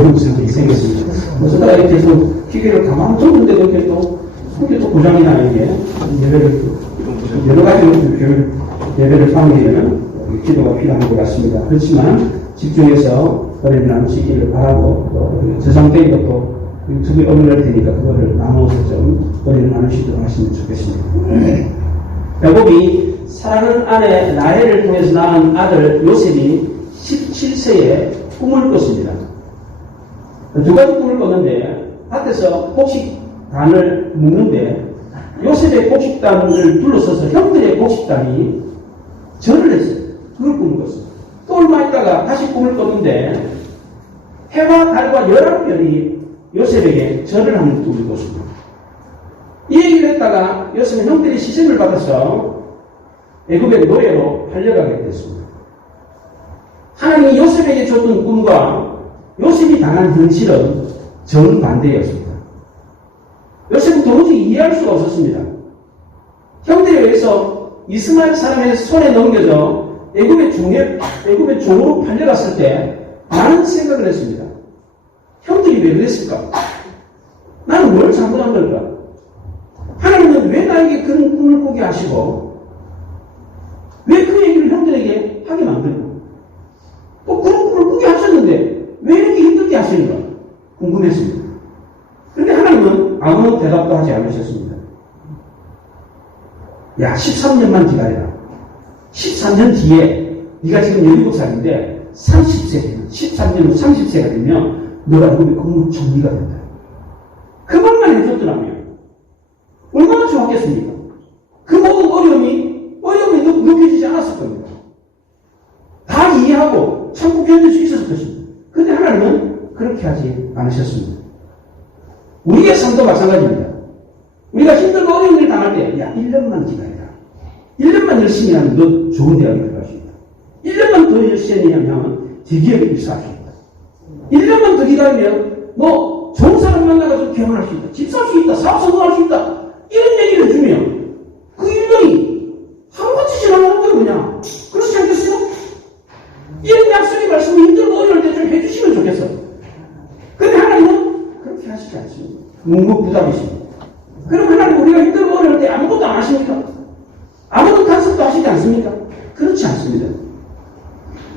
그런 생각이 생겼습니다. 그러다가 이렇게 또 기계를 가만 뒀는데도 이렇게 또 고장이 나는 게 예배를 여러 가지로 예배를 하게 되면 기도가 필요한 것 같습니다. 그렇지만 집중해서 은혜를 나누시기를 바라고 또 저장된 것도 유튜브에 업로드할 테니까 그거를 나눠서 좀 은혜를 나누시도록 하시면 좋겠습니다. 야곱이 사랑하는 아내 라헬을 통해서 낳은 아들 요셉이 17세에 꿈을 꿨습니다. 두 가지 꿈을 꿨는데 밭에서 곡식단을 묶는데 요셉의 곡식단을 둘러서서 형들의 곡식단이 절을 했어요. 그걸 꿈을 꿨어요. 또 얼마 있다가 다시 꿈을 꿨는데 해와 달과 11별이 요셉에게 절을 하는 꿈을 꿨습니다. 이 얘기를 했다가 요셉은 형들이 시샘을 받아서 애굽의 노예로 팔려가게 됐습니다. 하나님이 요셉에게 줬던 꿈과 요셉이 당한 현실은 정반대였습니다. 요셉은 도무지 이해할 수가 없었습니다. 형들에 의해서 이스마엘 사람의 손에 넘겨져 애굽의 종으로 팔려갔을 때 많은 생각을 했습니다. 형들이 왜 그랬을까? 나는 뭘 잘못한 걸까? 하나님은 왜 나에게 그런 꿈을 꾸게 하시고 왜 그 얘기를 형들에게 하게 만들고 또 그런 꿈을 꾸게 하셨는데 왜 이렇게 힘들게 하시는가 궁금했습니다. 그런데 하나님은 아무런 대답도 하지 않으셨습니다. 야, 13년만 기다려라. 13년 뒤에 네가 지금 17살인데 30세, 13년 후 30세가 되면 너가 애굽의 국무총리가 된다. 그 말만 해줬더라면 얼마나 좋았겠습니까? 그 모든 어려움이 느껴지지 않았을 겁니다. 다 이해하고 참고 견딜 수 있었을 것입니다. 그런데 하나님은 그렇게 하지 않으셨습니다. 우리의 삶도 마찬가지입니다. 우리가 힘들고 어려운 일을 당할 때, 야, 1년만 기다려라. 1년만 열심히 하면 너 좋은 대학에 들어갈 수 있다. 1년만 더 열심히 하면 대기업에 입사할 수 있다. 1년만 더 기다리면 너 좋은 사람 만나가지고 결혼할 수 있다. 집 살 수 있다. 사업 성공할 수 있다. 이런 얘기를 해주면 그 1년이 하루같이 지나가는 거예요, 그냥. 그렇지 않겠어요? 이런 약속의 말씀을 힘들고 어려울 때 좀 해주시면 좋겠어요. 근데 하나님은 그렇게 하시지 않습니다. 묵묵부답이십니다. 그럼 하나님 우리가 힘들고 어려울 때 아무것도 안 하십니까? 아무런 간섭도 하시지 않습니까? 그렇지 않습니다.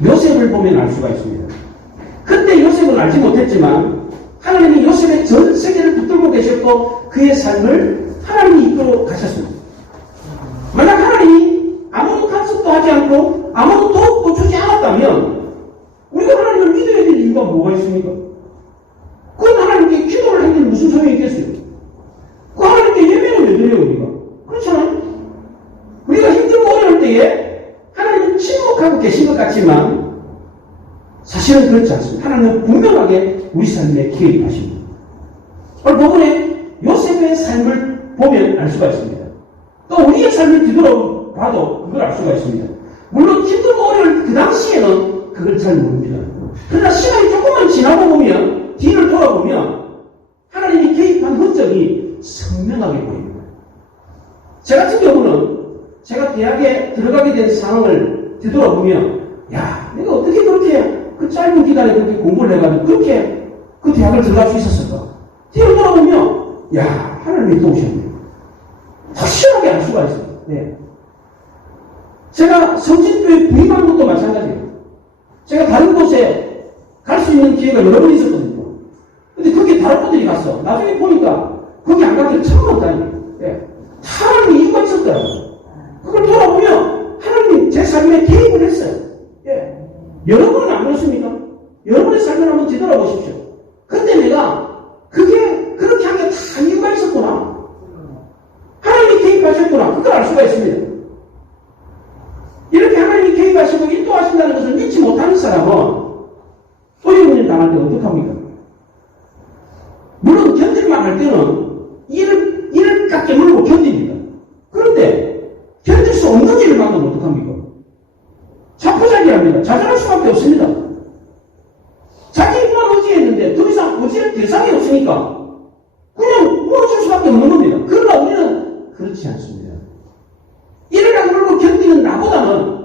요셉을 보면 알 수가 있습니다. 그때 요셉은 알지 못했지만 하나님이 요셉의 전 세계를 붙들고 계셨고 그의 삶을 하나님이 이끌어 가셨습니다. 만약 하나님이 아무런 간섭도 하지 않고 아무런 도움도 주지 않았다면 우리가 하나님을 믿어야 될 이유가 뭐가 있습니까? 그건 하나님께 기도를 하는 게 무슨 소용이 있겠어요? 그 하나님께 예배를 왜 드려요, 우리가? 그렇잖아요? 우리가 힘들고 어려울 때에 하나님은 침묵하고 계신 것 같지만 사실은 그렇지 않습니다. 하나님은 분명하게 우리 삶에 개입하십니다. 오늘 본문에 요셉의 삶을 보면 알 수가 있습니다. 또 우리의 삶을 뒤돌아봐도 그걸 알 수가 있습니다. 물론 힘들고 어려울 그 당시에는 그걸 잘 모릅니다. 그러나 시간이 조금만 지나고 보면 뒤를 돌아보면 하나님이 개입한 흔적이 선명하게 보입니다. 제 같은 경우는 제가 대학에 들어가게 된 상황을 뒤돌아보면 야, 내가 어떻게 그렇게 그 짧은 기간에 그렇게 공부를 해가지고 그렇게 그 대학을 들어갈 수 있었을까? 뒤를 돌아보면 야, 하나님이 도우셨네요. 확실하게 알 수가 있어요. 네. 제가 성진교회 부임한 것도 마찬가지예요. 제가 다른 곳에 갈 수 있는 기회가 여러 번 있었거든요. 근데 거기 다른 분들이 갔어. 나중에 보니까 거기 안 가길 처음 없다니. 네. 하나님이 이유가 있었더라고요. 그걸 돌아보면 하나님이 제 삶에 개입을 했어요. 예. 여러분은 안 그렇습니까? 여러분의 삶을 한번 뒤돌아보십시오. 근데 내가 그게 그렇게 한 게 다 이유가 있었구나. 하나님이 개입하셨구나. 그걸 알 수가 있습니다. 이렇게 하나님이 개입하시고 인도하신다는 것을 믿지 못하는 사람은 어려운 일 당할 때 어떡합니까? 물론 견딜만 할 때는 이를 깎게 물고 견딥니다. 그런데 견딜 수 없는 일을 만나면 어떡합니까? 자포자기합니다. 좌절할 수밖에 없습니다. 자기 힘만 의지했는데 더 이상 의지할 대상이 없으니까 그냥 무너질 수밖에 없는 겁니다. 그러나 우리는 그렇지 않습니다. 이를 악물고 견디는 나보다는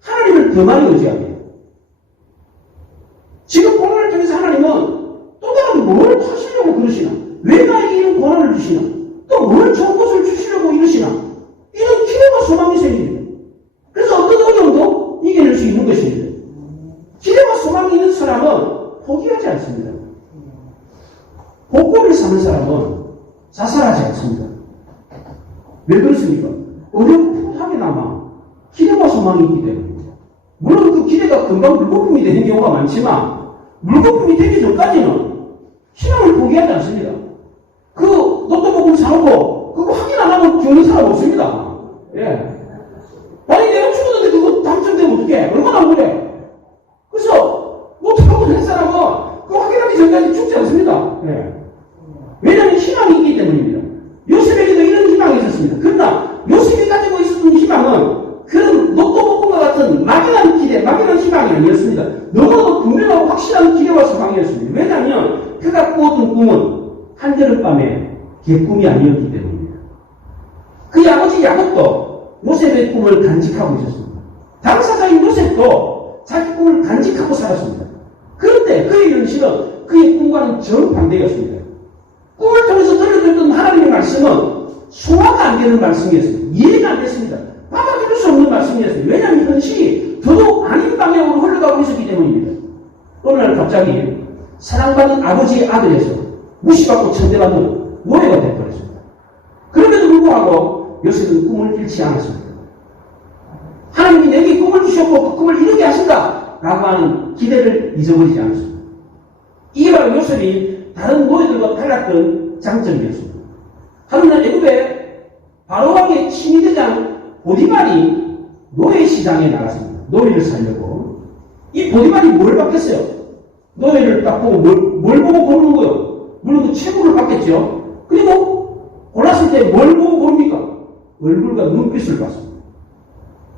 하나님을 더 많이 의지합니다. 지금 본문을 통해서 하나님은 포기하지 않습니다. 복권을 사는 사람은 자살하지 않습니다. 왜 그렇습니까? 어렴풋하게나마 기대와 소망이 있기 때문입니다. 물론 그 기대가 금방 물거품이 되는 경우가 많지만 물거품이 되기 전까지는 신앙을 포기하지 않습니다. 그 로또 복권 사놓고 그거 확인 안 하고 죽는 사람 없습니다. 예. 아니 내가 죽었는데 그거 당첨되면 어떡해? 얼마나 억울해? 그래서 로또 복권 한 사람은 그거 확인하기 전까지 죽지 않습니다. 예. 왜냐하면 희망이 있기 때문입니다. 요셉에게도 이런 희망이 있었습니다. 그러나 요셉이 가지고 있었던 희망은 그런 로또 복권과 같은 막연한 기대, 막연한 희망이 아니었습니다. 너무나도 분명하고 확실한 기대와 소망이었습니다. 왜냐하면 그가 꾸었던 꿈은 한여름밤에 개꿈이 아니었기 때문입니다. 그의 아버지 야곱도 요셉의 꿈을 간직하고 있었습니다. 당사자인 요셉도 자기 꿈을 간직하고 살았습니다. 그런데 그의 현실은 그의 꿈과는 정반대였습니다. 꿈을 통해서 들려줬던 하나님의 말씀은 소화가 안 되는 말씀이었습니다. 이해가 안 됐습니다. 받아들일 수 없는 말씀이었습니다. 왜냐하면 현실이 더더욱 아닌 방향으로 흘러가고 있었기 때문입니다. 어느 날 갑자기 사랑받는 아버지의 아들에서 무시받고 천대받는 노예가 되어버렸습니다. 그럼에도 불구하고 요셉은 꿈을 잃지 않았습니다. 하나님이 내게 꿈을 주셨고 그 꿈을 이루게 하신다 라고 하는 기대를 잊어버리지 않았습니다. 이게 바로 요셉이 다른 노예들과 달랐던 장점이었습니다. 하루날 애굽의 바로왕의 친위대장 보디발이 노예 시장에 나갔습니다. 노예를 살려고. 이 보디발이 뭘 받겠어요? 노예를 딱 보고 뭘 보고 고르는 거예요? 물론 그 채무를 받겠죠. 그리고 골랐을 때 뭘 보고 고릅니까? 얼굴과 눈빛을 봤습니다.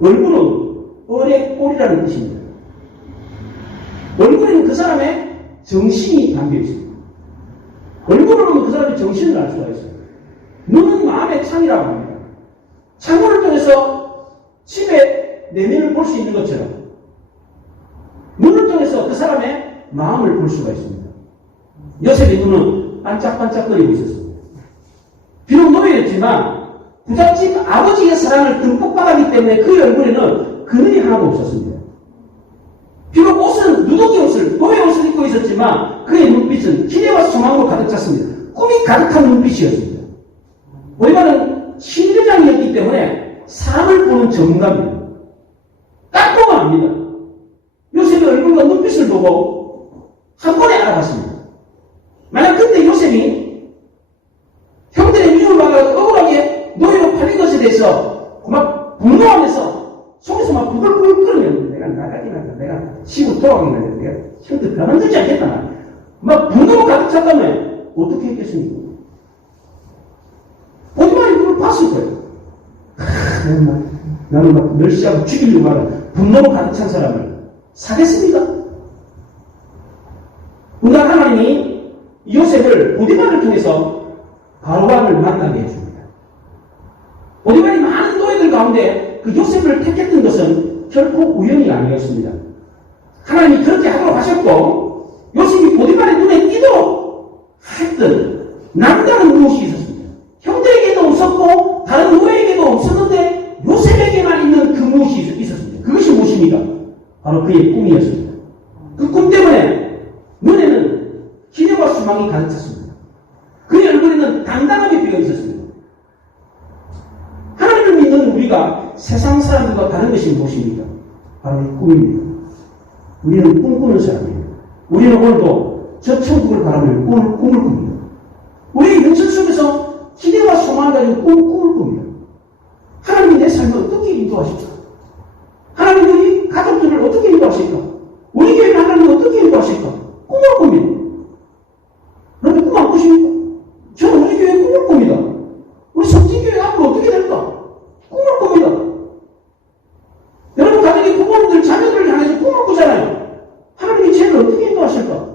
얼굴은 뻘의 꼴이라는 뜻입니다. 얼굴에는 그 사람의 정신이 담겨 있습니다. 얼굴로는 그 사람의 정신을 알 수가 있어요. 눈은 마음의 창이라고 합니다. 창문을 통해서 집의 내면을 볼 수 있는 것처럼 눈을 통해서 그 사람의 마음을 볼 수가 있습니다. 요셉의 눈은 반짝반짝거리고 있었습니다. 비록 노예였지만 부잣집 아버지의 사랑을 듬뿍 받았기 때문에 그의 얼굴에는 그늘이 하나도 없었습니다. 비록 옷은 누더기 옷을, 노예 옷을 입고 있었지만 그의 눈빛은 기대와 소망으로 가득 찼습니다. 꿈이 가득한 눈빛이었습니다. 보디발은 신대장이었기 때문에 사람을 보는 전문가입니다. 딱 보면 압니다. 요셉의 얼굴과 눈빛을 보고 한 번에 알아봤습니다. 만약 그때 요셉이 형들의 미움을 받아서 억울하게 노예로 팔린 것에 대해서 막 분노하면서 속에서 막 부글부글 끓으면 내가 나가긴 한다. 내가 시고 돌아가긴 한다. 내가 형들 가만두지 않겠다. 막 분노로 가득 찼다면 어떻게 했겠습니까? 보디발이 그걸 봤을 거예요. 나는 막 멸시하고 죽이려고 하는 분노로 가득 찬 사람을 사겠습니까? 오늘 하나님이 요셉을 보디발을 통해서 바로왕을 만나게 해줍니다. 보디발이 많은 노예들 가운데 그 요셉을 택했던 것은 결코 우연이 아니었습니다. 하나님이 그렇게 하도록 하셨고 요셉이 보디발의 눈에 띄도록 했던 남다른 무엇이 있었습니다. 형들에게도 없었고 다른 노예에게도 없었는데 요셉에게만 있는 그 무엇이 있었습니다. 그것이 무엇입니까? 바로 그의 꿈이었습니다. 그 꿈 때문에 눈에는 기대와 소망이 가득 찼습니다. 그의 얼굴에는 당당하게 비어 있었습니다. 하나님을 믿는 우리가 세상 사람들과 다른 것이 무엇입니까? 바로 이 꿈입니다. 우리는 꿈꾸는 사람이에요. 우리는 오늘도 저 천국을 바라보며 꿈을 꿉니다. 우리의 현실 속에서 기대와 소망을 가지고 꿈을 꿉니다. 하나님이 내 삶을 어떻게 인도하실까? 하나님이 우리 가족들을 어떻게 인도하실까? 우리 교회를 하나님이 어떻게 인도하실까? 꿈을 꿉니다. 여러분 꿈 안 꾸십니까? 저는 우리 교회 꿈을 꿉니다. 우리 성진교회가 앞으로 어떻게 될까? 꿈을 꿉니다. 여러분 가정의 부모님들 자녀들을 향해서 꿈을 꾸잖아요. 하나님이 쟤를 어떻게 인도하실까?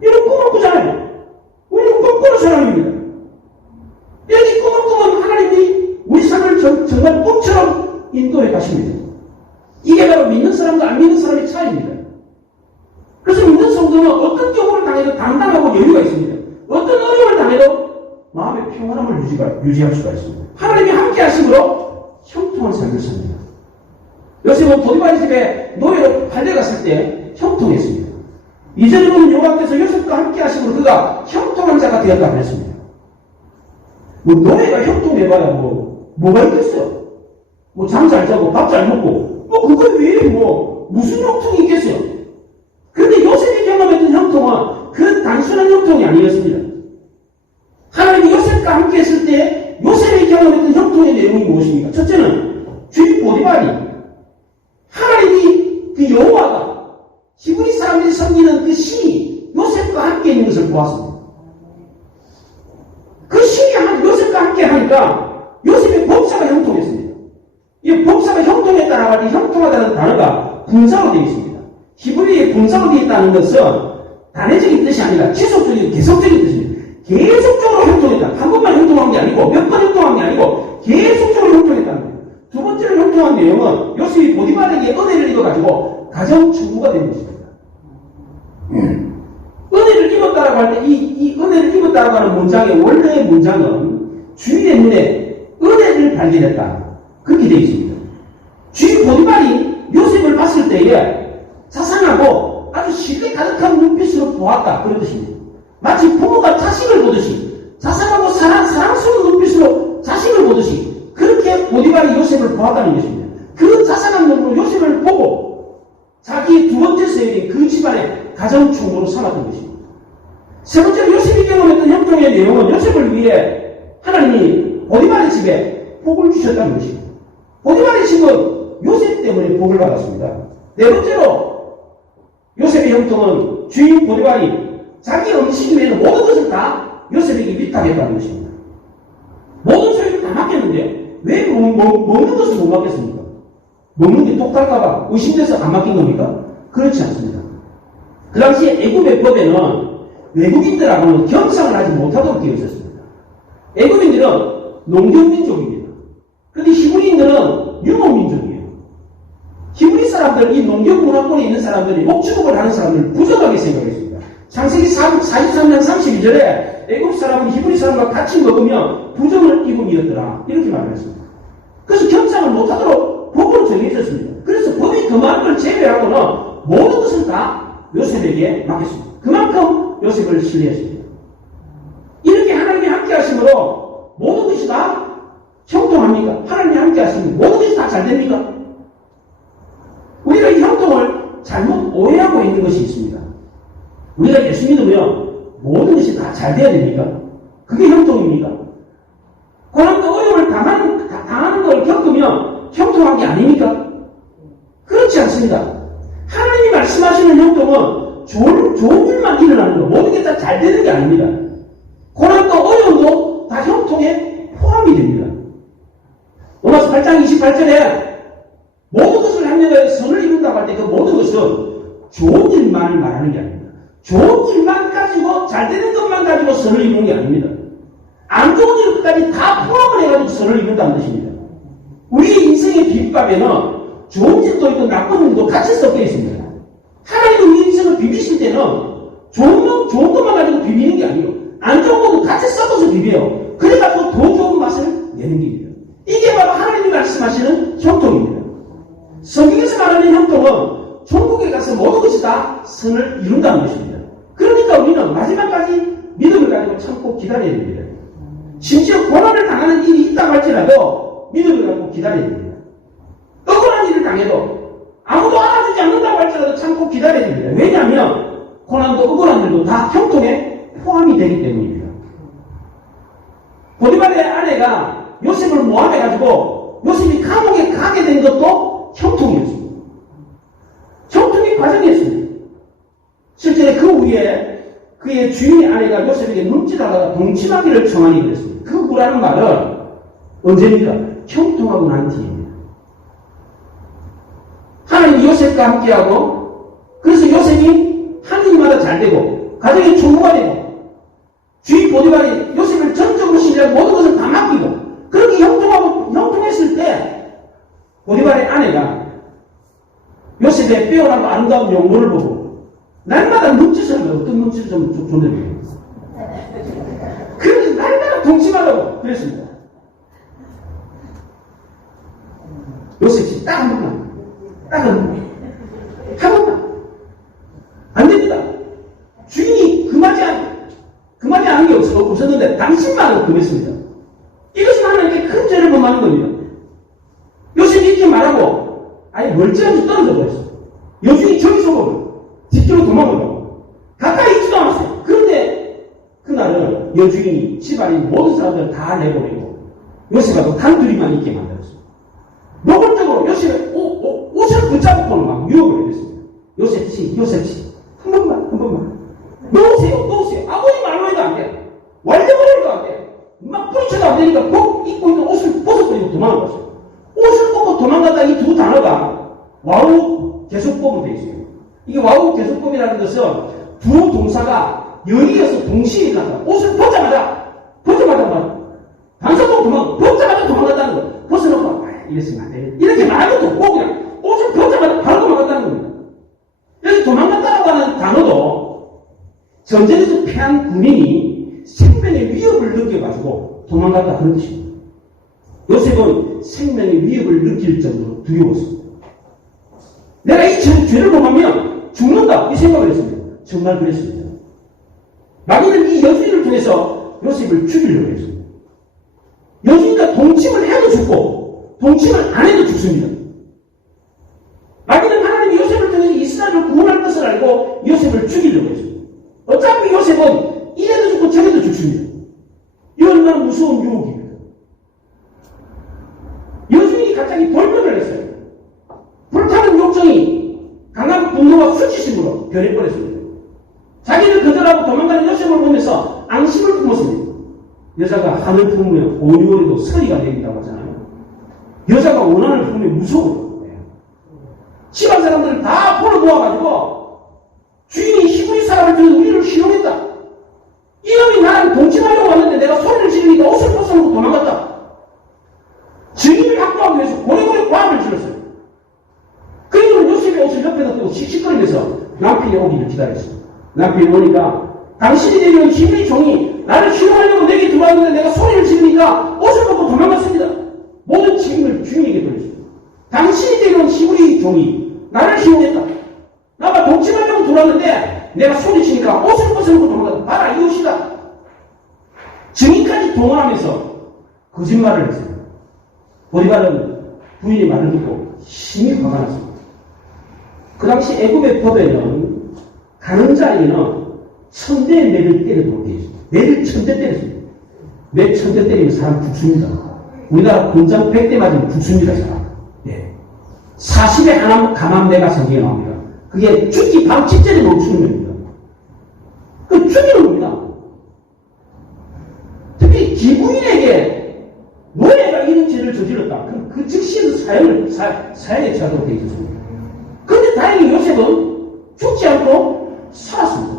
이런 꿈을 꾸잖아요. 우리는 꿈꾸는 사람입니다. 이렇게 꿈을 꾸면 하나님이 우리 삶을 정말 꿈처럼 인도해 가십니다. 이게 바로 믿는 사람과 안 믿는 사람의 차이입니다. 그래서 믿는 성도는 어떤 경우를 당해도 당당하고 여유가 있습니다. 어떤 어려움을 당해도 마음의 평안함을 유지할 수가 있습니다. 하나님이 함께 하심으로 형통한 삶을 삽니다. 요셉은 보디발 집에 노예로 팔려갔을 때 형통했습니다. 이전에 보면 여호와께서 요셉과 함께 하심으로 그가 형통한 자가 되었다고 했습니다. 뭐 노예가 형통해봐야 뭐가 있겠어요? 뭐 잠 잘 자고 밥 잘 먹고 뭐 그거 외에 무슨 형통이 있겠어요? 그런데 요셉이 경험했던 형통은 그 단순한 형통이 아니었습니다. 하나님이 요셉과 함께 했을 때 요셉이 경험했던 형통의 내용이 무엇입니까? 첫째는 주인 보디발이 하나님이 그 여호와가 히브리 사람들이 섬기는 그 신이 요셉과 함께 있는 것을 보았습니다. 그 신이 요셉과 함께 하니까 요셉의 범사가 형통했습니다. 이 범사가 형통했다라고 할 때 형통하다는 단어가 분사로 되어 있습니다. 히브리의 분사로 되어 있다는 것은 단회적인 뜻이 아니라 지속적인 계속적인 뜻입니다. 계속적으로 형통했다. 한 번만 형통한 게 아니고 몇 번 형통한 게 아니고 계속적으로 형통했다는 거예요. 두 번째로 형통한 내용은 요셉이 보디발에게 은혜를 입어가지고 가정 충부가 된 것입니다. 은혜를 입었다라고 할 때 이 은혜를 입었다라고 하는 문장의 원래의 문장은 주인의 눈에 은혜를 발견했다. 그렇게 되어 있습니다. 주인 보디발이 요셉을 봤을 때에 자상하고 아주 신뢰 가득한 눈빛으로 보았다. 그런 뜻입니다. 마치 부모가 자식을 보듯이 자상하고 사랑스러운 눈빛으로 자식을 보듯이 그렇게 보디발이 요셉을 보았다는 것입니다. 그 자상한 눈으로 요셉을 보고 자기의 두 번째 세력인 그 집안의 가정 충고로 삼았던 것입니다. 세 번째로 요셉이 경험했던 형통의 내용은 요셉을 위해 하나님이 보디발의 집에 복을 주셨다는 것입니다. 보디발의 집은 요셉 때문에 복을 받았습니다. 네 번째로 요셉의 형통은 주인 보디발이 자기 음식 외에는 모든 것을 다 요셉에게 위탁했다는 것입니다. 모든 소리를 다 맡겼는데 왜 먹는 것을 못 맡겼습니까? 먹는 게 똑탈까봐 의심돼서 안 맡긴 겁니까? 그렇지 않습니다. 그 당시에 애굽의 법에는 외국인들하고는 경상을 하지 못하도록 되어 있었습니다. 애굽인들은 농경민족입니다. 그런데 히브리인들은 유목민족이에요. 히브리 사람들, 이 농경 문화권에 있는 사람들이 목축업을 하는 사람들을 부정하게 생각했습니다. 창세기 43장 32절에 애굽 사람은 히브리 사람과 같이 먹으면 부정을 입음이었더라. 이렇게 말을 했습니다. 그래서 경상을 못하도록 법으로 정해졌습니다. 그래서 법이 금한 걸 제외하고는 모든 것을 다 요셉에게 맡겼습니다. 그만큼 요셉을 신뢰했습니다. 이렇게 하나님이 함께 하심으로 모든 것이 다 형통합니까? 하나님이 함께 하시면 모든 것이 다 잘 됩니까? 우리가 이 형통을 잘못 오해하고 있는 것이 있습니다. 우리가 예수 믿으면 모든 것이 다 잘 돼야 됩니까? 그게 형통입니까? 고난과 어려움을 당하는 걸 겪으면 형통한 게 아닙니까? 그렇지 않습니다. 하나님이 말씀하시는 형통은 좋은 일만 일어나는 거, 모든 게 다 잘 되는 게 아닙니다. 고난과 어려움도 다 형통에 포함이 됩니다. 로마서 8장 28절에 모든 것을 합력하여 선을 이룬다고 할 때 그 모든 것은 좋은 일만을 말하는 게 아닙니다. 좋은 일만 가지고 잘 되는 것만 가지고 선을 이루는 게 아닙니다. 안 좋은 일까지 다 포함을 해가지고 선을 이룬다는 뜻입니다. 우리 인생의 비법에는 좋은 일도 있고 나쁜 일도 같이 섞여 있습니다. 하나님은 우리 인생을 비비실 때는 좋은 것만 가지고 비비는 게 아니에요. 안 좋은 것도 같이 섞어서 비벼요. 그래가지고 더 좋은 맛을 내는 길이에요. 이게 바로 하나님이 말씀하시는 형통입니다. 성경에서 말하는 형통은 천국에 가서 모든 것이 다 선을 이룬다는 것입니다. 그러니까 우리는 마지막까지 믿음을 가지고 참고 기다려야 됩니다. 심지어 고난을 당하는 일이 있다고 할지라도 믿음을 가지고 기다려야 됩니다. 억울한 일을 당해도 아무도 알아주지 않는다고 할지라도 참고 기다려야 됩니다. 왜냐하면 고난도 억울한 일도 다 형통에 포함이 되기 때문입니다. 보디발의 아내가 요셉을 모함해가지고 요셉이 감옥에 가게 된 것도 형통이었습니다. 형통의 과정이었습니다. 실제 그 후에 그의 주인의 아내가 요셉에게 눈짓하다가 동침하기를 청하니 그랬습니다. 그 후라는 말은 언제입니까? 형통하고 난 뒤입니다. 하나님이 요셉과 함께하고 그래서 요셉이 한 일마다 잘 되고 가정의 총무가 되고 주인 보디발이 요셉을 전적으로 신뢰하고 모든 것을 다 맡기고 그렇게 형통했을 때 보디발의 아내가 요셉의 빼어나고 아름다운 용모를 보고 날마다 눈짓을 하면 어떤 눈짓을 좀 존재해요. 그래서 날마다 동침하라고 그랬습니다. 요셉이 딱 한 번만 안 됩니다. 그만이 아는 게 없었는데 당신만은 금했습니다. 이것은 하나님께 큰 죄를 범하는 겁니다. 요셉이 이렇게 말하고 아예 멀찌감치 떨어져 버렸어. 여중이 저기서 보고 뒤쪽으로 도망가고 가까이 있지도 않았어요. 그런데 그날은 여중이 집안인 모든 사람들을 다 내보내고 요셉하고 단둘이만 있게 만들었어요. 노골적으로 요셉의 옷을 붙잡고는 막 유혹을 했습니다. 요셉씨 한 번만 놓으세요. 아무리 말로 해도 안 돼. 왈대버려도 안 돼. 막 뿌리쳐도 안 되니까 입고 있는 옷을 벗어버리고 도망갔어요. 옷을 벗고 도망갔다 이 두 단어가 와우 계속법으로 되어 있어요. 이게 와우 계속법이라는 것은 두 동사가 연이어서 동시에 간다. 옷을 벗자마자 반사동 벗자마자 도망갔다는 거. 벗어놓고 이랬으면 안 돼. 이렇게 말할 것도 없고 그냥 옷을 벗자마자 바로 도망갔다는 겁니다. 여기 도망갔다라고 하는 단어도 전쟁에서 패한 군인이 생명의 위협을 느껴가지고 도망갔다 그런 뜻입니다. 요셉은 생명의 위협을 느낄 정도로 두려웠습니다. 내가 이 죄를 범하면 죽는다 이 생각을 했습니다. 정말 그랬습니다. 마귀는 이 여주인을 통해서 요셉을 죽이려고 했습니다. 여주인과 동침을 해도 죽고 동침을 안 해도 죽습니다. 마귀는 하나님이 요셉을 통해서 이스라엘을 구원할 것을 알고 요셉을 죽이려고 했습니다. 어차피 요셉은 이래도 죽고 저래도 죽습니다. 이 얼마나 무서운 유혹입니다. 여주인이 갑자기 돌변을 했어요. 불타는 욕정이 강한 분노와 수치심으로 변해버렸습니다. 자기를 거절하고 도망가는 요셉을 보면서 앙심을 품었습니다. 여자가 한을 품으면 5개월에도 서리가 내린다고 하잖아요. 여자가 원한을 품으면 무서워요. 집안 사람들을 다 불러 모아가지고 주인이 히브리 사람을 통해 우리를 실용했다. 이놈이 나랑 동침하려고 왔는데 내가 소리를 지르니까 옷을 벗어놓고 도망갔다. 증인을 확보하기 위해서 고래고래 과음을 질렀어요. 그리고 요셉의 옷을 옆에다 두고 씩씩거리면서 남편이 오기를 기다렸습니다. 남편이 오니까 당신이 내려온 히브리 종이 나를 실용하려고 내게 들어왔는데 내가 소리를 지르니까 옷을 벗고 도망갔습니다. 모든 책임을 주인에게 돌렸습니다. 당신이 내려온 히브리 종이 나를 실용했다. 나가 동침하려고 들어왔는데 내가 소리치니까 옷을 벗어놓고 도망갔다. 봐라 이웃이다. 증인까지 동원하면서 거짓말을 했어요. 보디발은 부인의 말을 듣고 심히 화가 났습니다. 그 당시 애굽의 법에는 가는 자에게는 1000대의 매를 때려도 되어 있습니다. 매를 1000대 때렸습니다. 매 1000대 때리면 사람 죽습니다. 우리나라 군장 100대 맞으면 죽습니다. 사람. 예. 40에 하나 감한 매가 성경에 나옵니다. 그게 죽기 바로 직전에 멈추는 겁니다. 그 죽이는 겁니다. 특히 기부인에게 노예가 이런 죄를 저질렀다. 그럼 그 즉시에서 사형에 처하도록 되어 있었습니다. 그런데 다행히 요셉은 죽지 않고 살았습니다.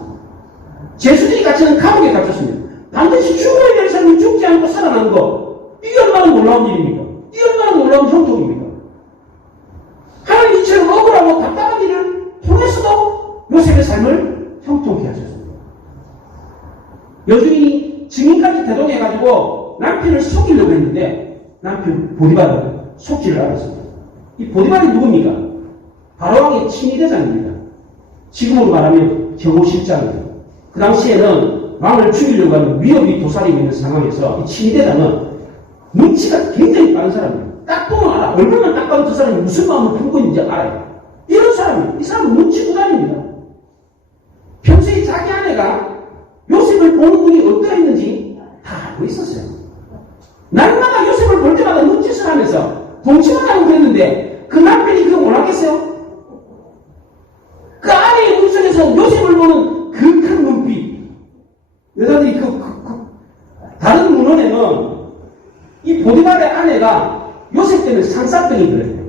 죄수들이 갇히는 감옥에 갇혔습니다. 반드시 죽어야 될 사람이 죽지 않고 살아나는 거, 이게 얼마나 놀라운 일입니까? 이게 얼마나 놀라운 형통입니까? 하나님 이처럼 억울하고 답답한 일을 통해서도 요셉의 삶을 형통케 하셨습니다. 여주인이 증인까지 대동해가지고 남편을 속이려고 했는데 남편 보디발은 속지를 않았습니다. 이 보디발이 누굽니까? 바로왕의 친위대장입니다. 지금으로 말하면 경호실장입니다. 그 당시에는 왕을 죽이려고 하는 위협이 도사리고 있는 상황에서 이 친위대장은 눈치가 굉장히 빠른 사람입니다. 딱 보면 알아. 얼마나 딱 봐도 저 사람이 무슨 마음을 품고 있는지 알아요. 이런 사람이에요. 이 사람은 눈치 구단입니다. 평소에 자기 아내가 요셉을 보는 분이 어떠했는지 다 알고 있었어요. 날마다 요셉을 볼 때마다 눈짓을 하면서 동침하라고 그랬는데 그 남편이 그거 몰랐겠어요? 그 아내의 눈속에서 요셉을 보는 그 큰 눈빛. 여자들이 다른 문헌에는 이 보디발의 아내가 요셉 때문에 산사병이 그랬대요.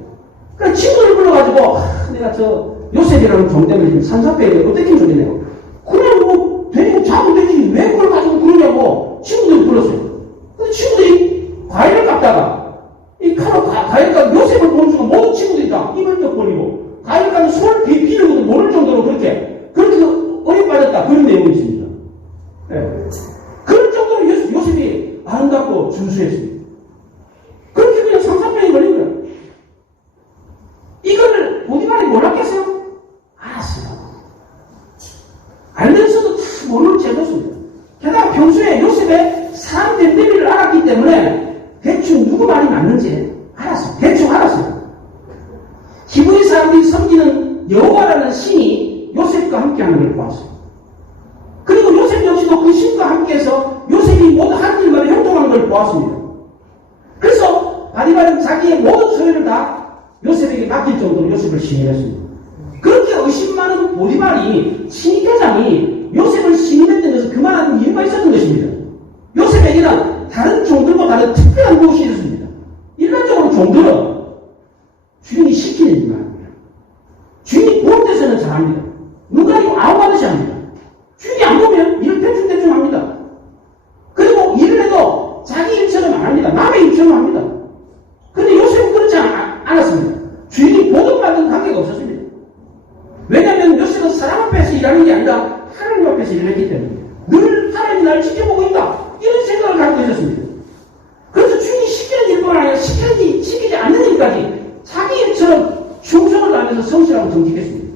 그러니까 친구를 불러가지고 내가 저 요셉이라는 종 때문에 지금 산사병이 어떻게 좋겠네요. 그냥 뭐 데리고 자면 되지 왜 그걸 가지고 그러냐고 친구들이 불렀어요. 근데 친구들이 과일을 깎다가 이 칼로 과일 깎 요셉을 보는 순간 모든 친구들이 다 입을 떡 벌리고 과일 깎는 손을 비비는 것도 모를 정도로 그렇게 어려 빠졌다 그런 내용이 있습니다. 네. 그런 정도로 요셉이 아름답고 준수했습니다. 그렇게 그냥 산사병이 걸린 거예요. 이걸 보디발이 몰랐겠어요? 알았어요. 알면서도 다 모르는 죄 줬습니다. 게다가 평소에 요셉의 사람 됨됨이를 알았기 때문에 대충 누구 말이 맞는지 알았어요. 대충 알았어요. 히브리 사람들이 섬기는 여호와라는 신이 요셉과 함께하는 걸 보았어요. 그리고 요셉 역시도 그 신과 함께해서 요셉이 모두 하는 일마다 형통하는 걸 보았습니다. 그래서 바디바는 자기의 모든 소유를 다 요셉에게 맡길 정도로 요셉을 신임했습니다. 그렇게 의심 많은 보디발이 친위대장이 요셉을 신임했던 것은 그만한 이유가 있었던 것입니다. 요셉에게는 다른 종들과 다른 특별한 무엇이 있었습니다. 일반적으로 종들은 주인이 시키는 일만 합니다. 주인이 볼 때서는 잘합니다. 누가 이거 아웅하듯이 합니다. 주인이 안 보면 일을 대충 합니다. 그리고 일을 해도 자기 일처럼 안 합니다. 남의 일처럼 합니다. 그런데 요셉은 그렇지 않았습니다. 주인이 보든 말든 관계가 없었습니다. 왜냐하면 요셉은 사람 앞에서 일하는 게 아니라 하나님 앞에서 일을 했기 때문에 늘 하나님이 나를 지켜보고 있다. 이런 생각을 갖고 있었습니다. 그래서 주인이 시키는 일뿐 아니라 시키지 않는 일까지 자기 일처럼 충성을 다하면서 성실하고 정직했습니다.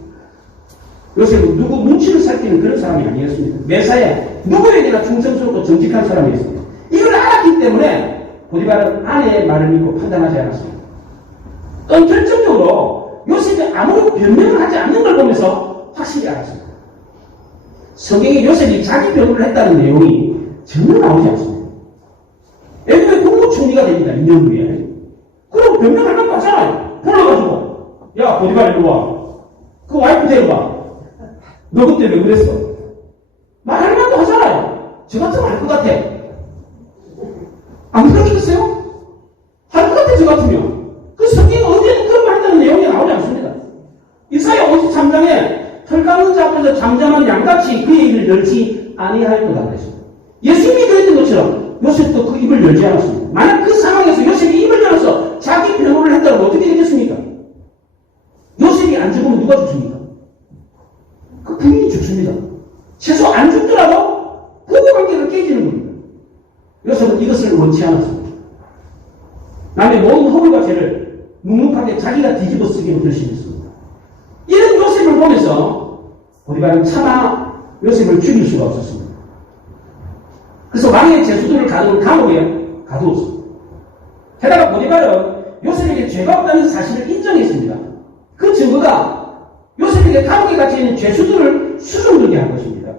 요셉은 누구 눈치를 살피는 그런 사람이 아니었습니다. 매사에 누구에게나 충성스럽고 정직한 사람이었습니다. 이걸 알았기 때문에 보디발은 아내의 말을 믿고 판단하지 않았습니다. 또 결정적으로 요셉이 아무런 변명을 하지 않는 걸 보면서 확실히 알았습니다. 성경에 요셉이 자기 변호를 했다는 내용이 전혀 나오지 않습니다. 애국의 국무총리가 됩니다. 2년 후에. 그럼 변명할 것도 하잖아요. 불러가지고 야 보디발 이리 와. 그 와이프 데려가. 너 그때 왜 그랬어? 말할 만도 하잖아요. 저 같으면 할 것 같아. 안 그러겠어요? 할 것 같아 저 같으면. 그 성경 어디에도 그런 말 한다는 내용이 나오지 않습니다. 이사야 53장에 털 깎는 자 앞에서 잠잠한 양같이 그의 입을 열지 아니할 것 같았습니다. 예수님이 그랬던 것처럼 요셉도 그 입을 열지 않았습니다. 만약 그 상황에서 요셉이 입을 열어서 자기 변호를 했다면 어떻게 되겠습니까? 요셉이 안 죽으면 누가 죽습니까? 그 부인이 죽습니다. 최소 안 죽더라도 부부관계가 깨지는 겁니다. 요셉은 이것을 원치 않았습니다. 남의 모든 허물과 죄를 묵묵하게 자기가 뒤집어 쓰기로 결심했습니다. 이런 요셉을 보면서 보디발은 차마 요셉을 죽일 수가 없었습니다. 그래서 왕의 제수들을 가두고 감옥에 가두었습니다. 게다가 보디발은 요셉에게 죄가 없다는 사실을 인정했습니다. 그 증거가 요셉에게 감옥에 갇혀있는 죄수들을 수종들게 한 것입니다.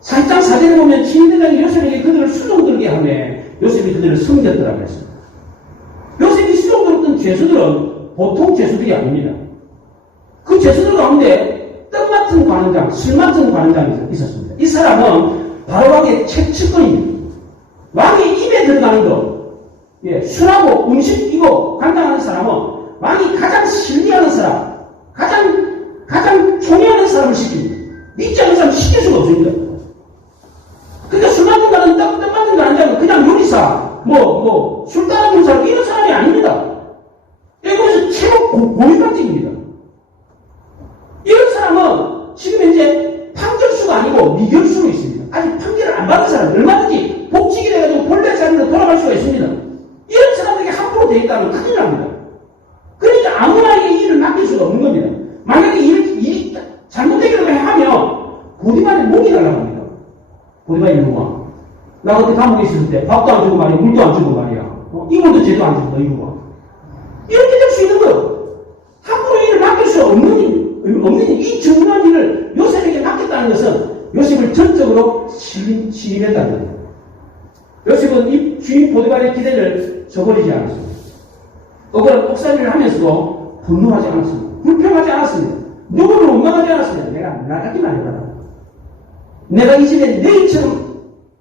4장 4절에 보면 친위대장이 요셉에게 그들을 수종들게 하며 요셉이 그들을 섬겼더라고 했습니다. 요셉이 수종들었던 죄수들은 보통 죄수들이 아닙니다. 그 죄수들 가운데 떡 맡은 관원장, 술 맡은 관원장이 있었습니다. 이 사람은 바로 왕의 책측권입니다. 왕의 입에 들어가는 것, 술하고 음식 이거 관장하는 사람은 왕이 가장 신뢰하는 사람, 가장 총애하는 사람을 시킵니다. 믿지 않는 사람을 시킬 수가 없습니다. 그러니까 술 맡은 거는 떡 맡은 거 아니잖아요. 그냥 요리사, 술 따라주는 사람, 이런 사람이 아닙니다. 여기서 최고 고위관직입니다. 이런 사람은 지금 현재 판결수가 아니고 미결수로 있습니다. 아직 판결을 안 받은 사람, 얼마든지 복직이 돼가지고 본래 자리로 돌아갈 수가 있습니다. 이런 사람들에게 함부로 되어 있다면 큰일 납니다. 그러니까 아무나에게 이 일을 맡길 수가 없는 겁니다. 만약에 일이 잘못되기로 하면 보디발의 목이 날아갑니다. 보디발이 누구야? 나 그때 감옥에 있을 때 밥도 안 주고 말이야, 물도 안 주고 말이야. 이물도 제도 안 주고 이거야. 이렇게 될 수 있는 거예요. 함부로 일을 맡길 수 없는 이 중요한 일을 요셉에게 맡겼다는 것은 요셉을 전적으로 신임했다는 거예요. 요셉은 이 주인 보디발의 기대를 저버리지 않았습니다. 억울한 옥살이를 하면서도 분노하지 않았습니다. 불평하지 않았습니다. 누구를 원망하지 않았습니다. 내가 나가기만 해봐라. 내가 이 집에 내 일처럼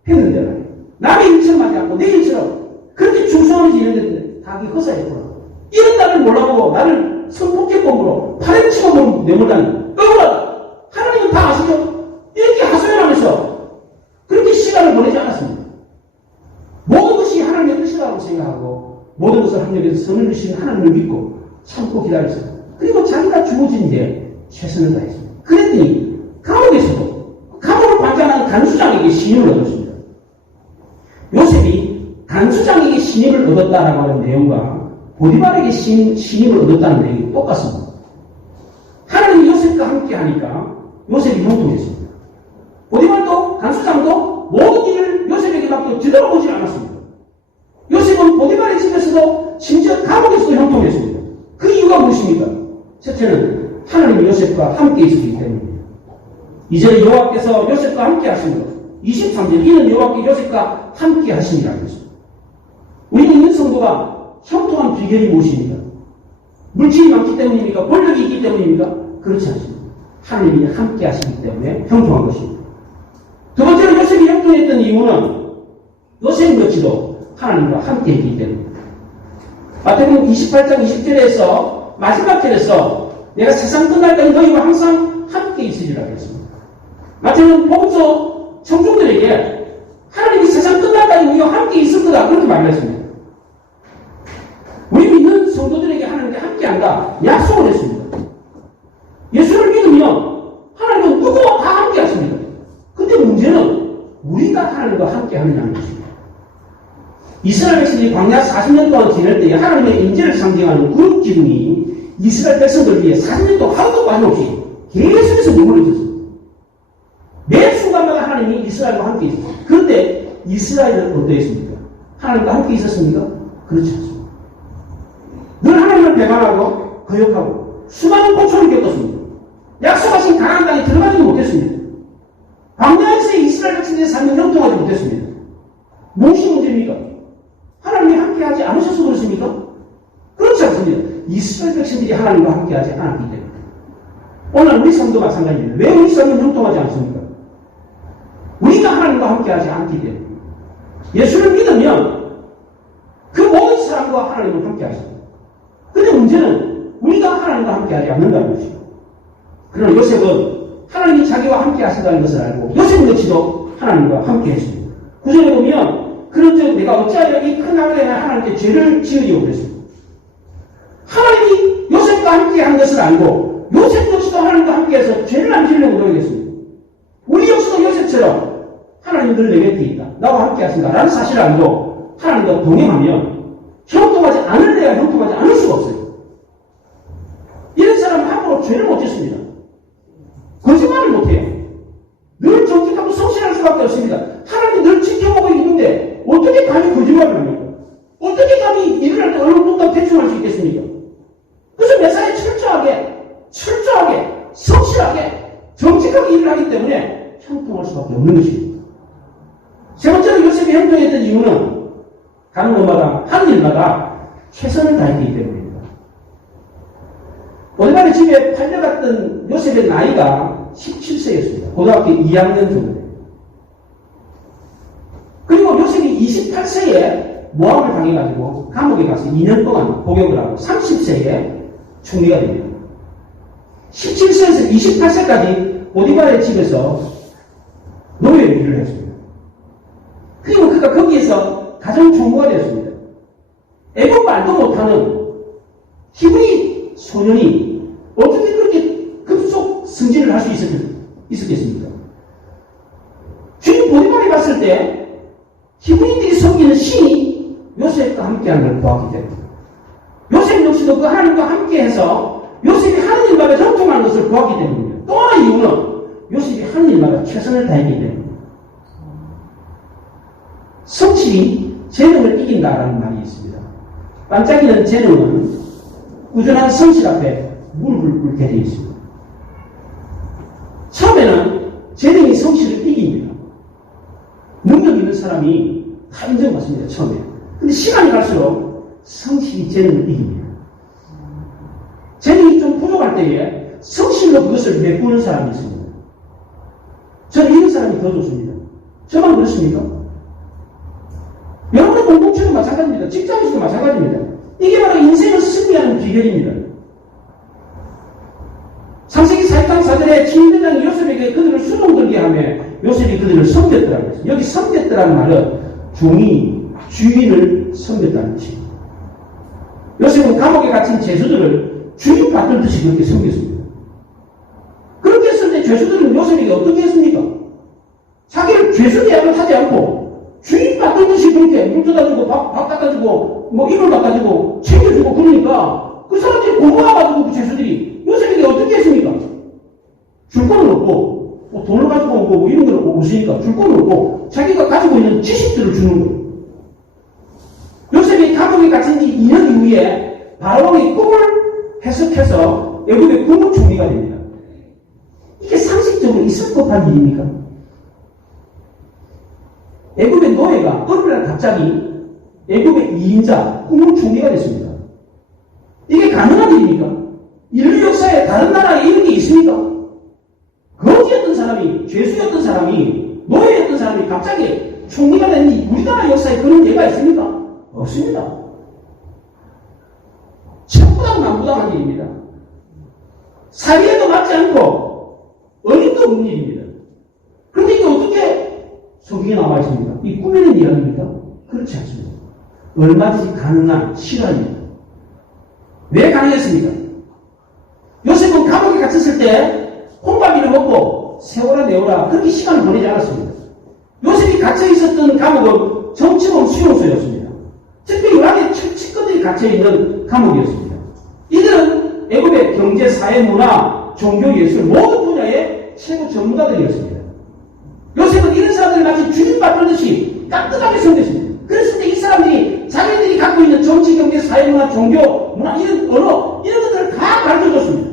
했는데 남의 일처럼 하지 않고 내 일처럼 그렇게 충성하는지 이랬는데 자기 허사했구나. 이런 나를 몰라보고 나를 성폭행범으로 파렴치범으로 내몰다니 억울하다. 하나님은 다 아시죠? 이렇게 하소연하면서 그렇게 시간을 보내지 않았습니다. 모든 것이 하나님의 뜻이라고 생각하고 모든 것을 합력해서 선을 주신 하나님을 믿고 참고 기다렸습니다. 그리고 자기가 주어진 일에 최선을 다했습니다. 그랬더니 감옥을 관장하는 간수장에게 신임을 얻었습니다. 요셉이 간수장에게 신임을 얻었다라고 하는 내용과 보디발에게 신임을 얻었다는 내용이 똑같습니다. 하나님이 요셉과 함께 하니까 요셉이 형통했습니다. 보디발도 간수장도 모든 일을 함께 있었기 때문입니다. 이제 여호와께서 요셉과 함께 하신 것. 23절 이는 여호와께 요셉과 함께 하시니라고 했습니다. 우리 믿는 성도가 형통한 비결이 무엇입니까? 물질이 많기 때문입니까? 권력이 있기 때문입니까? 그렇지 않습니다. 하나님이 함께 하시기 때문에 형통한 것입니다. 두 번째로 요셉이 형통했던 이유는 요셉 역시도 하나님과 함께 했기 때문입니다. 마태복음 28장 20절에서 마지막 절에서 내가 세상 끝날까지 너희와 항상 함께 있으리라고 했습니다. 마태는 복음서 청중들에게 하나님이 세상 끝날까지 우리와 함께 있을 거다 그렇게 말했습니다. 우리 믿는 성도들에게 하나님께 함께한다 약속을 했습니다. 예수를 믿으면 하나님은 누구와 다 함께 하십니다. 근데 문제는 우리가 하나님과 함께 하느냐는 것입니다. 이스라엘 백성이 광야 40년 동안 지낼 때에 하나님의 인재를 상징하는 구름 기둥이 이스라엘 백성들 위해 40년 동안 하루도 빠짐없이 계속해서 머물러 있었습니다. 매 순간마다 하나님이 이스라엘과 함께 있었습니다. 그런데 이스라엘은 어떠했습니까? 하나님과 함께 있었습니까? 그렇지 않습니다. 늘 하나님을 배반하고 거역하고 수많은 고초를 겪었습니다. 약속하신 가나안 땅에 들어가지도 못했습니다. 광야에서의 이스라엘 백성들의 삶을 형통하지 못했습니다. 무엇이 문제입니까? 하나님이 함께하지 않으셔서 그렇습니까? 그렇지 않습니다. 이스라엘 백성들이 하나님과 함께하지 않았기 때문에. 오늘 우리 삶도 마찬가지입니다. 왜 우리 삶은 형통하지 않습니까? 우리가 하나님과 함께하지 않기 때문에. 예수를 믿으면 그 모든 사람과 하나님을 함께하십니다. 근데 문제는 우리가 하나님과 함께하지 않는다는 것이죠. 그러나 요셉은 하나님이 자기와 함께 하신다는 것을 알고 요셉 역시도 하나님과 함께 했습니다. 9절에 보면 그런즉 내가 어찌하여 이 큰 하늘에 하나님께 죄를 지으리오 그랬습니다. 하나님이 요셉과 함께 한 것을 알고 요셉 역시도 하나님과 함께해서 죄를 안 지으려고 노력했습니다. 우리 역시도 요셉처럼 하나님 늘 내 곁에 있다. 나와 함께 하신다라는 사실을 알고 하나님과 동행하면 형통하지 않을래야 형통하지 않을 수가 없어요. 이런 사람은 함부로 죄를 못 짓습니다. 거짓말을 못해요. 늘 정직하고 성실할 수밖에 없습니다. 하나님이 늘 지켜보고 있는데 어떻게 감히 거짓말을 합니까? 어떻게 감히 일어날 때 얼른 뚝딱 대충할 수 있겠습니까? 그래서 매사에 철저하게 성실하게 정직하게 일을 하기 때문에 형통할 수밖에 없는 것입니다. 세 번째로 요셉이 형통했던 이유는 가는 곳마다 하는 일마다 최선을 다했기 때문입니다. 오랜만에 집에 팔려갔던 요셉의 나이가 17세였습니다. 고등학교 2학년 정도. 그리고 요셉이 28세에 모함을 당해가지고 감옥에 가서 2년 동안 복역을 하고 30세에 총리가 됩니다. 17세에서 28세까지 보디발의 집에서 노예 일을 했습니다. 그리고 그가 거기에서 가정총무가 되었습니다. 애국 말도 못하는 히브리 소년이 어떻게 그렇게 급속 승진을 할 수 있었겠습니까? 주인 보디발에 갔을 때 히브리인들이 섬기는 신이 요셉과 함께하는 걸 보았기 때문에 요셉 역시도 그 하나님과 함께해서 요셉이 하는 일마다 형통하는 것을 보았기 때문입니다. 또 하나 이유는 요셉이 하는 일마다 최선을 다했기 때문입니다. 성실이 재능을 이긴다라는 말이 있습니다. 반짝이는 재능은 꾸준한 성실 앞에 무릎을 꿇게 되어 있습니다. 처음에는 재능이 성실을 이깁니다. 능력 있는 사람이 다 인정받습니다. 처음에. 근데 시간이 갈수록 성실이 재능을 이깁니다. 재능이 좀 부족할 때에 성실로 그것을 메꾸는 사람이 있습니다. 저는 이런 사람이 더 좋습니다. 저만 그렇습니까? 여러분의 공동체도 마찬가지입니다. 직장에서도 마찬가지입니다. 이게 바로 인생을 승리하는 비결입니다. 창세기 4장 4절에 친인대장이 요셉에게 그들을 수종들게 하며 요셉이 그들을 섬겼더라고 했어요. 여기 섬겼더라는 말은 종이 주인을 섬겼다는 것입니다. 요셉은 감옥에 갇힌 죄수들을 주인 받들듯이 그렇게 섬겼습니다. 그렇게 했을 때 죄수들은 요셉에게 어떻게 했습니까? 자기를 죄수 대학을 하지 않고 주인 받들듯이 그렇게 물 떠다주고 밥 갖다주고 뭐 이불 갖다주고 챙겨주고 그러니까 그 사람들이 고마워가지고 그 죄수들이 요셉에게 어떻게 했습니까? 줄 거는 없고 뭐 돈을 가지고 오고 뭐 이런 걸 없으니까 줄 거는 없고 자기가 가지고 있는 지식들을 주는 거예요. 요셉이 감옥에 갇힌 지 2년 이후에 바로왕이 꿈을 해석해서 애굽의 국무총리가 됩니다. 상식적으로 있을 법한 일입니까? 애굽의 노예가 어느 날 갑자기 애굽의 2인자 국무총리가 됐습니다. 이게 가능한 일입니까? 인류 역사에 다른 나라에 이런 게 있습니까? 거지였던 사람이, 죄수였던 사람이, 노예였던 사람이 갑자기 총리가 됐니? 우리나라 역사에 그런 예가 있습니까? 없습니다. 천부당 만부당한 일입니다. 사회에도 맞지 않고 어림도 없는 일입니다. 그런데 이게 어떻게 성경에 나와 있습니까? 이 꾸미는 이야기입니까? 그렇지 않습니다. 얼마든지 가능한 실화입니다. 왜 가능했습니까? 요셉은 감옥에 갇혔을 때 콩밥이를 먹고 세워라 내오라 그렇게 시간을 보내지 않았습니다. 요셉이 갇혀 있었던 감옥은 정치범 수용소였습니다. 특별히 안에 측근들이 갇혀 있는 감옥이었습니다. 이들은 애굽의 경제, 사회, 문화, 종교, 예술 모든 분야의 최고 전문가들이었습니다. 요셉은 이런 사람들 마치 주님받던 듯이 깍듯하게 섬겼습니다. 그랬을 때 이 사람들이 자기들이 갖고 있는 정치, 경제, 사회, 문화, 종교, 문화, 이런 언어, 이런 것들을 다 가르쳐줬습니다.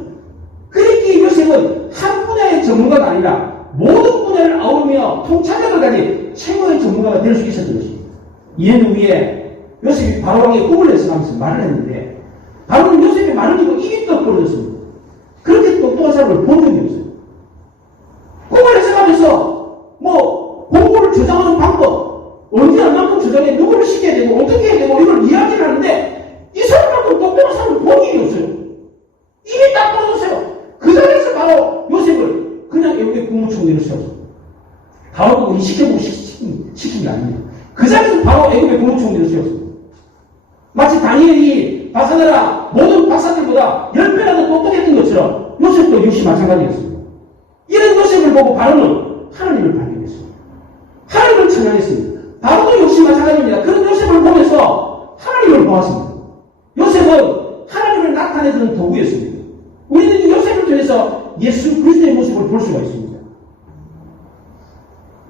그러기에 요셉은 한 분야의 전문가가 아니라 모든 분야를 아우르며 통찰력을 가진 최고의 전문가가 될 수 있었던 것입니다. 이해는 위에 요셉이 바로왕의 꿈을 해석하면서 말을 했는데 바로는 요셉의 말을 듣고 입이 떡 벌어졌습니다. 그렇게 똑똑한 사람을 본 적이 없어요. 꿈을 해석하면서 공부를 조장하는 방법, 언제 얼만큼 조장해, 누구를 시켜야 되고, 어떻게 해야 되고, 이걸 이야기를 하는데, 이 사람만큼 똑똑한 사람을 본 일이 없어요. 입이 딱 벌어졌어요. 그 자리에서 바로 요셉을 그냥 애굽의 국무총리로 세웠어요. 바로 보고 시켜보고 시킨 게 아닙니다. 그 자리에서 바로 애굽의 국무총리로 세웠습니다. 마치 다니엘이 박사들아 모든 박사들보다 10배나 더 똑똑했던 것처럼 요셉도 역시 마찬가지였습니다. 이런 요셉을 보고 바로는 하나님을 발견했습니다. 하나님을 찬양했습니다. 바로도 역시 마찬가지입니다. 그런 요셉을 보면서 하나님을 보았습니다. 요셉은 하나님을 나타내주는 도구였습니다. 우리는 이 요셉을 통해서 예수 그리스도의 모습을 볼 수가 있습니다.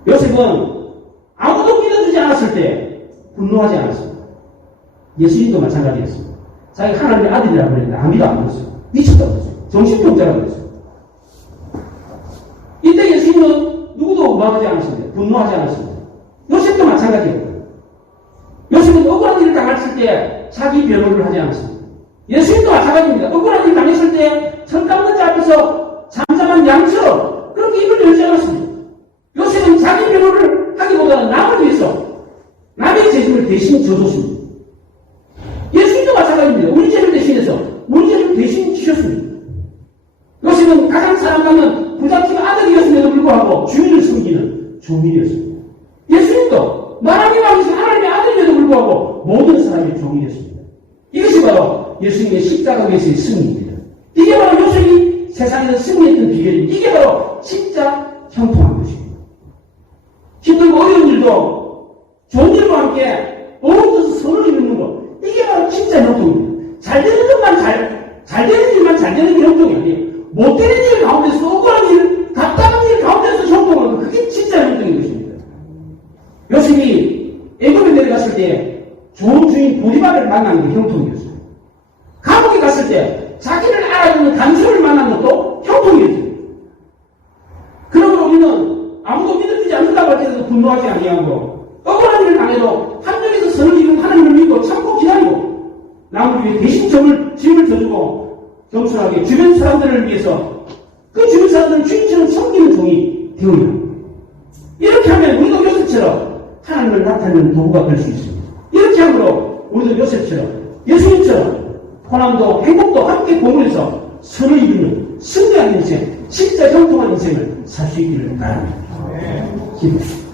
요셉은 아무도 믿어주지 않았을 때 분노하지 않았습니다. 예수님도 마찬가지였습니다. 자기가 하나님의 아들이라고 그랬는데 아무도 안 믿었어요. 미쳤다고 했어요. 정신병자라고 그랬어요. 이때 예수님은 누구도 원망하지 않았습니다. 분노하지 않았습니다. 요셉도 마찬가지였고요. 요셉은 억울한 일을 당했을 때 자기 변호를 하지 않았습니다. 예수님도 마찬가지입니다. 억울한 일을 당했을 때 철깎는 자 앞에서 잠잠한 양처럼 그렇게 입을 열지 않았습니다. 요셉은 자기 변호를 하기보다는 남을 위해서 남의 죄를 대신 져줬습니다. 예수님도 마찬가지입니다. 우리 죄를 대신해서 우리 죄를 대신 지셨습니다. 요셉은 가장 사랑받는 부잣집 아들이었음에도 불구하고 주인을 섬기는 종인이었습니다. 예수님도 하나님 아버지 하나님의 아들임에도 불구하고 모든 사람의 종이었습니다. 이것이 바로 예수님의 십자가에서의 승리입니다. 이게 바로 요셉이 세상에서 승리했던 비결입니다. 이게 바로 진짜 형통한 것입니다. 힘들고 어려운 일도 좋은 일과 함께 어우러져서 선을 이루는 것, 이게 바로 진짜 형통입니다. 잘 되는 것만 잘 되는 일만 잘 되는 게 형통이 아니에요. 못 되는 일 가운데서 억울한 일, 답답한 일 가운데서 형통하는 것, 그게 진짜 형통인 것입니다. 요셉이 애굽에 내려갔을 때 좋은 주인 보디발을 만나는 게 형통이었어요. 감옥에 갔을 때 자기를 알아주는 간수를 만난 것도 형통이었어요. 그러므로 우리는 아무도 믿어주지 않는다고 할 때도 분노하지 아니하고 억울한 일을 당해도 하늘에서 선을 이룬 하나님을 믿고 참고 기다리고 남을 위해 대신 짐을 져주고 겸손하게 주변 사람들을 위해서 그 주변 사람들을 주인처럼 섬기는 종이 되어야 합니다. 이렇게 하면 우리도 요셉처럼 하나님을 나타내는 도구가 될 수 있습니다. 이렇게 함으로 우리도 요셉처럼 예수님처럼 고난도 행복도 함께 공유해서 선을 이루는 승리한 인생, 진짜 형통한 인생을 살 수 있기를 바랍니다. 기도합니다.